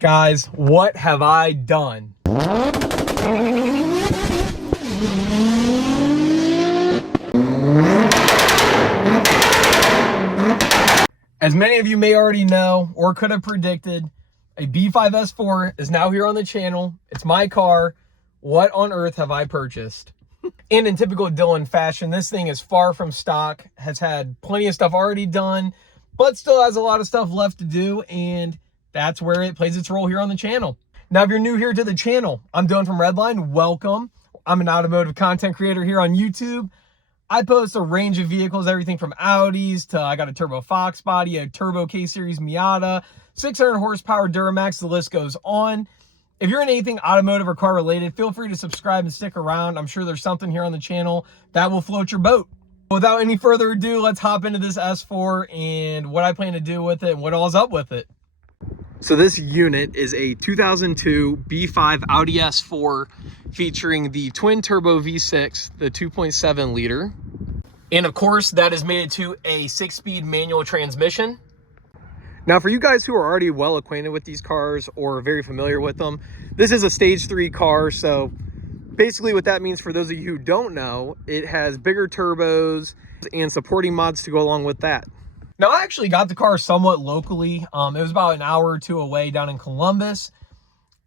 Guys, what have I done? As many of you may already know or could have predicted, a B5 S4 is now here on the channel. It's my car. What on earth have I purchased? And in typical Dylan fashion, this thing is far from stock, has had plenty of stuff already done, but still has a lot of stuff left to do, and that's where it plays its role here on the channel. Now, if you're new here to the channel, I'm Dylan from Redline. Welcome. I'm an automotive content creator here on YouTube. I post a range of vehicles, everything from Audis to I got a Turbo Fox body, a Turbo K-Series Miata, 600 horsepower Duramax, the list goes on. If you're in anything automotive or car related, feel free to subscribe and stick around. I'm sure there's something here on the channel that will float your boat. Without any further ado, let's hop into this S4 and what I plan to do with it and what all's up with it. So this unit is a 2002 B5 Audi S4 featuring the twin turbo V6, the 2.7 liter. And of course, that is mated to a 6-speed manual transmission. Now, for you guys who are already well acquainted with these cars or very familiar with them, this is a stage 3 car. So basically what that means for those of you who don't know, it has bigger turbos and supporting mods to go along with that. Now, I actually got the car somewhat locally. It was about an hour or two away down in Columbus.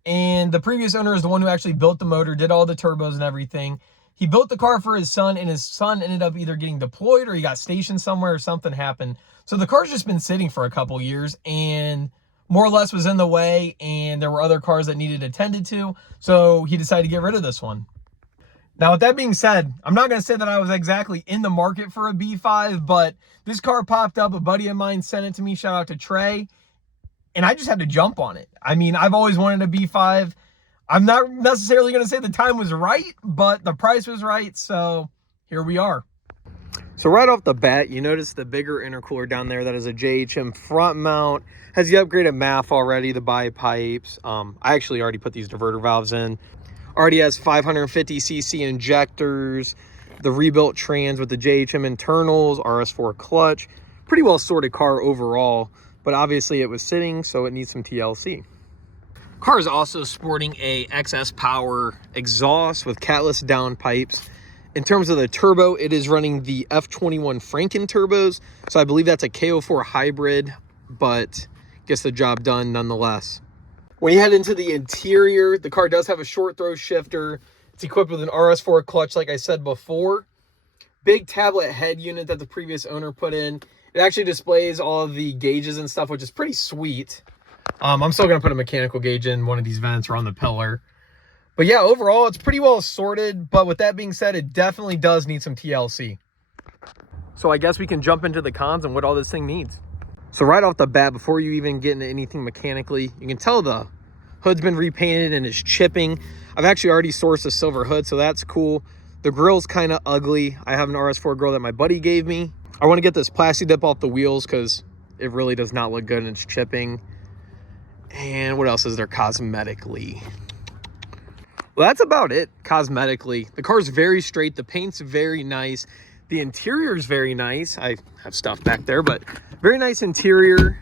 And the previous owner is the one who actually built the motor, did all the turbos and everything. He built the car for his son, and his son ended up either getting deployed or he got stationed somewhere or something happened. So the car's just been sitting for a couple years and more or less was in the way, and there were other cars that needed attended to. So he decided to get rid of this one. Now, with that being said, I'm not going to say that I was exactly in the market for a B5, but this car popped up. A buddy of mine sent it to me. Shout out to Trey. And I just had to jump on it. I mean, I've always wanted a B5. I'm not necessarily going to say the time was right, but the price was right. So here we are. So right off the bat, you notice the bigger intercooler down there. That is a JHM front mount. Has the upgraded MAF already, the bipipes. I actually already put these diverter valves in. Already has 550cc injectors, the rebuilt trans with the JHM internals, RS4 clutch. Pretty well sorted car overall, but obviously it was sitting, so it needs some TLC. Car is also sporting a XS Power exhaust with catless downpipes. In terms of the turbo, it is running the F21 Franken turbos, so I believe that's a KO4 hybrid, but gets the job done nonetheless. When you head into the interior, the car does have a short throw shifter. It's equipped with an RS4 clutch, like I said before. Big tablet head unit that the previous owner put in. It actually displays all of the gauges and stuff, which is pretty sweet. I'm still going to put a mechanical gauge in one of these vents or on the pillar. But yeah, overall, it's pretty well sorted. But with that being said, it definitely does need some TLC. So I guess we can jump into the cons and what all this thing needs. So right off the bat, before you even get into anything mechanically, you can tell the hood's been repainted and it's chipping. I've actually already sourced a silver hood, so that's cool. The grill's kind of ugly. I have an RS4 grill that my buddy gave me. I want to get this plasti dip off the wheels because it really does not look good and it's chipping. And what else is there cosmetically? Well, that's about it cosmetically. The car's very straight. The paint's very nice. The interior is very nice. I have stuff back there, but very nice interior.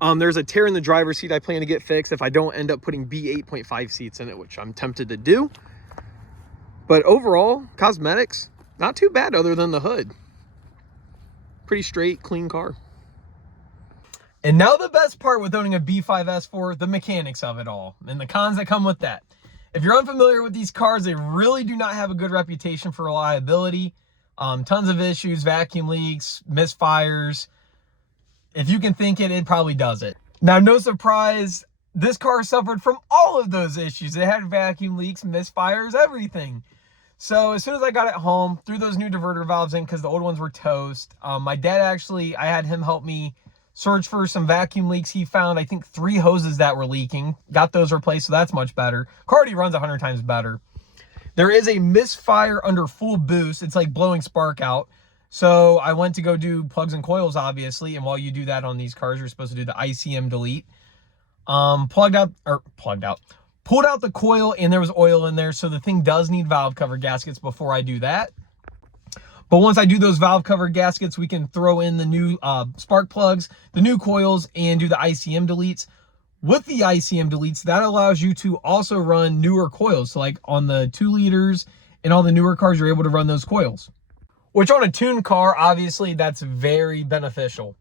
There's a tear in the driver's seat I plan to get fixed if I don't end up putting B8.5 seats in it, which I'm tempted to do. But overall, cosmetics, not too bad other than the hood. Pretty straight, clean car. And now the best part with owning a B5 S4, the mechanics of it all and the cons that come with that. If you're unfamiliar with these cars, they really do not have a good reputation for reliability. Tons of issues, vacuum leaks, misfires. If you can think it, it probably does it. Now, no surprise, this car suffered from all of those issues. It had vacuum leaks, misfires, everything. So as soon as I got it home, threw those new diverter valves in because the old ones were toast. My dad actually, I had him help me search for some vacuum leaks. He found, I think, 3 hoses that were leaking. Got those replaced, so that's much better. Car already runs 100 times better. There is a misfire under full boost. It's like blowing spark out. So I went to go do plugs and coils, obviously. And while you do that on these cars, you're supposed to do the ICM delete. Pulled out the coil and there was oil in there. So the thing does need valve cover gaskets before I do that. But once I do those valve cover gaskets, we can throw in the new spark plugs, the new coils, and do the ICM deletes. With the ICM deletes, that allows you to also run newer coils. So like on the 2 liters and all the newer cars, you're able to run those coils. Which on a tuned car, obviously, that's very beneficial.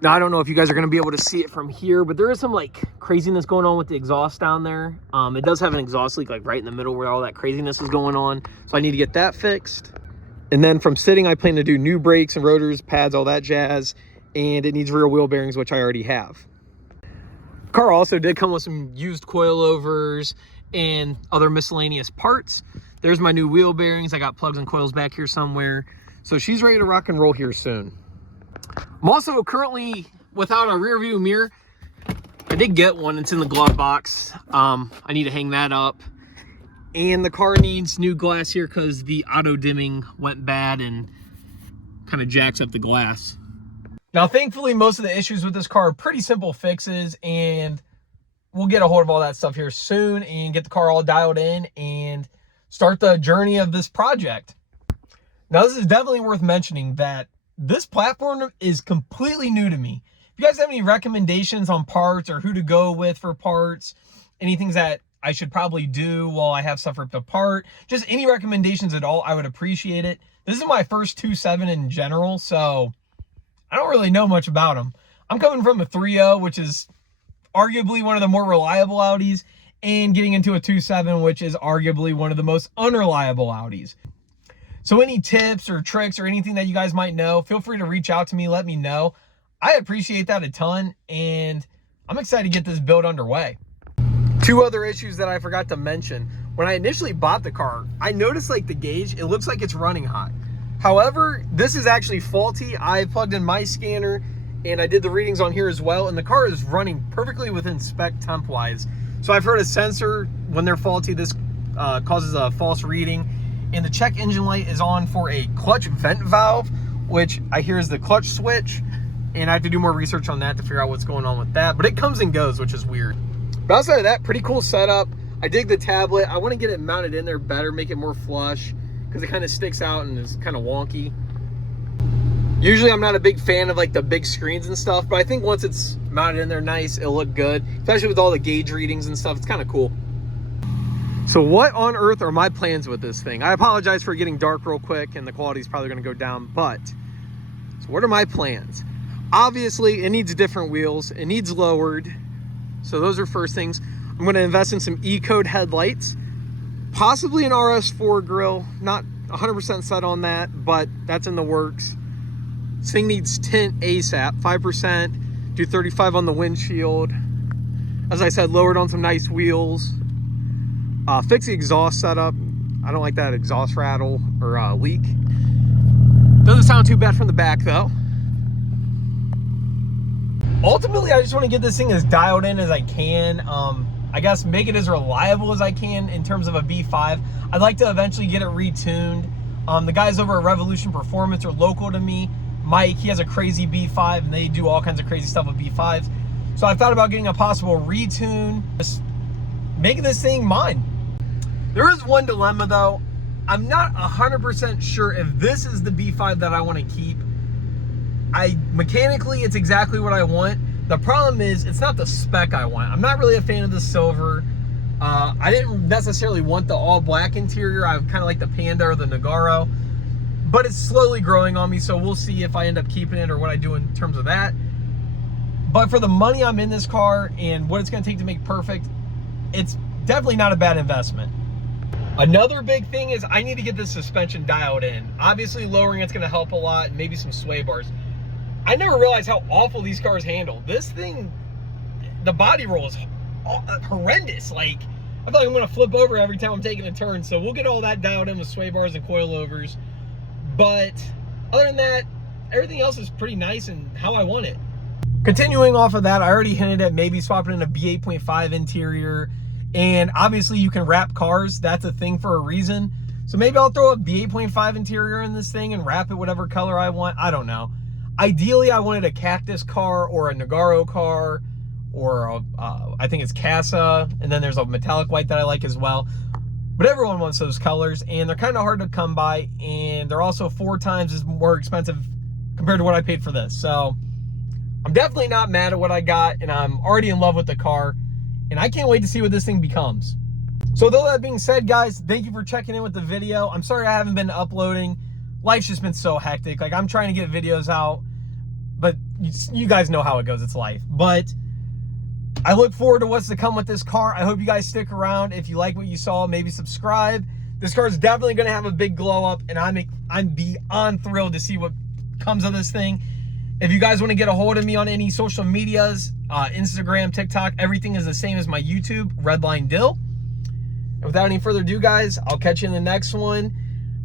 Now, I don't know if you guys are going to be able to see it from here, but there is some like craziness going on with the exhaust down there. It does have an exhaust leak like right in the middle where all that craziness is going on. So I need to get that fixed. And then from sitting, I plan to do new brakes and rotors, pads, all that jazz. And it needs rear wheel bearings, which I already have. The car also did come with some used coilovers and other miscellaneous parts. There's my new wheel bearings. I got plugs and coils back here somewhere. So she's ready to rock and roll here soon. I'm also currently without a rear view mirror. I did get one. It's in the glove box. I need to hang that up. And the car needs new glass here because the auto dimming went bad and kind of jacks up the glass. Now, thankfully, most of the issues with this car are pretty simple fixes, and we'll get a hold of all that stuff here soon and get the car all dialed in and start the journey of this project. Now, this is definitely worth mentioning that this platform is completely new to me. If you guys have any recommendations on parts or who to go with for parts, anything that I should probably do while I have stuff ripped apart, just any recommendations at all, I would appreciate it. This is my first 2.7 in general, so I don't really know much about them. I'm coming from a 3.0, which is arguably one of the more reliable Audis, and getting into a 2.7, which is arguably one of the most unreliable Audis. So any tips or tricks or anything that you guys might know, feel free to reach out to me, let me know. I appreciate that a ton, and I'm excited to get this build underway. 2 other issues that I forgot to mention. When I initially bought the car, I noticed like the gauge, it looks like it's running hot. However, this is actually faulty. I plugged in my scanner and I did the readings on here as well, and the car is running perfectly within spec temp wise. So I've heard a sensor, when they're faulty, this causes a false reading. And the check engine light is on for a clutch vent valve, which I hear is the clutch switch. And I have to do more research on that to figure out what's going on with that. But it comes and goes, which is weird. But outside of that, pretty cool setup. I dig the tablet. I want to get it mounted in there better, make it more flush, because it kind of sticks out and is kind of wonky. Usually I'm not a big fan of like the big screens and stuff, but I think once it's mounted in there nice, it'll look good, especially with all the gauge readings and stuff. It's kind of cool. So what on earth are my plans with this thing? I apologize for getting dark real quick and the quality is probably going to go down, but so what are my plans? Obviously, it needs different wheels. It needs lowered. So those are first things. I'm going to invest in some E-Code headlights, possibly an RS4 grille. Not 100% set on that, but that's in the works. This thing needs tint ASAP, 5%, do 35 on the windshield. As I said, lowered on some nice wheels. Fix the exhaust setup. I don't like that exhaust rattle or leak. Doesn't sound too bad from the back though. Ultimately, I just want to get this thing as dialed in as I can. I guess make it as reliable as I can in terms of a B5. I'd like to eventually get it retuned. The guys over at Revolution Performance are local to me. Mike, he has a crazy B5 and they do all kinds of crazy stuff with B5s. So I thought about getting a possible retune, just making this thing mine. There is one dilemma though. I'm not 100% sure if this is the B5 that I want to keep. Mechanically, it's exactly what I want. The problem is, it's not the spec I want. I'm not really a fan of the silver. I didn't necessarily want the all black interior. I kind of like the Panda or the Nagaro, but it's slowly growing on me. So we'll see if I end up keeping it or what I do in terms of that. But for the money I'm in this car and what it's going to take to make perfect, it's definitely not a bad investment. Another big thing is I need to get this suspension dialed in. Obviously, lowering it's going to help a lot, and maybe some sway bars. I never realized how awful these cars handle. This thing, the body roll is horrendous. Like, I feel like I'm going to flip over every time I'm taking a turn. So we'll get all that dialed in with sway bars and coilovers. But other than that, everything else is pretty nice and how I want it. Continuing off of that, I already hinted at maybe swapping in a B8.5 interior. And obviously you can wrap cars. That's a thing for a reason. So maybe I'll throw a B8.5 interior in this thing and wrap it whatever color I want. I don't know. Ideally, I wanted a cactus car or a Nagaro car or I think it's Casa. And then there's a metallic white that I like as well. But everyone wants those colors and they're kind of hard to come by. And they're also 4 times as more expensive compared to what I paid for this. So I'm definitely not mad at what I got, and I'm already in love with the car, and I can't wait to see what this thing becomes. So with all that being said, guys, thank you for checking in with the video. I'm sorry I haven't been uploading. Life's just been so hectic. Like, I'm trying to get videos out, but you guys know how it goes. It's life. But I look forward to what's to come with this car. I hope you guys stick around. If you like what you saw, maybe subscribe. This car is definitely going to have a big glow up, and I'm beyond thrilled to see what comes of this thing. If you guys want to get a hold of me on any social medias, Instagram, TikTok, everything is the same as my YouTube, Redline Dill. And without any further ado, guys, I'll catch you in the next one.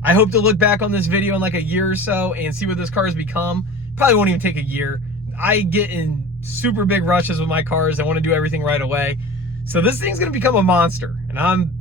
I hope to look back on this video in like a year or so and see what this car has become. Probably won't even take a year. I get in super big rushes with my cars. I want to do everything right away. So this thing's going to become a monster, and I'm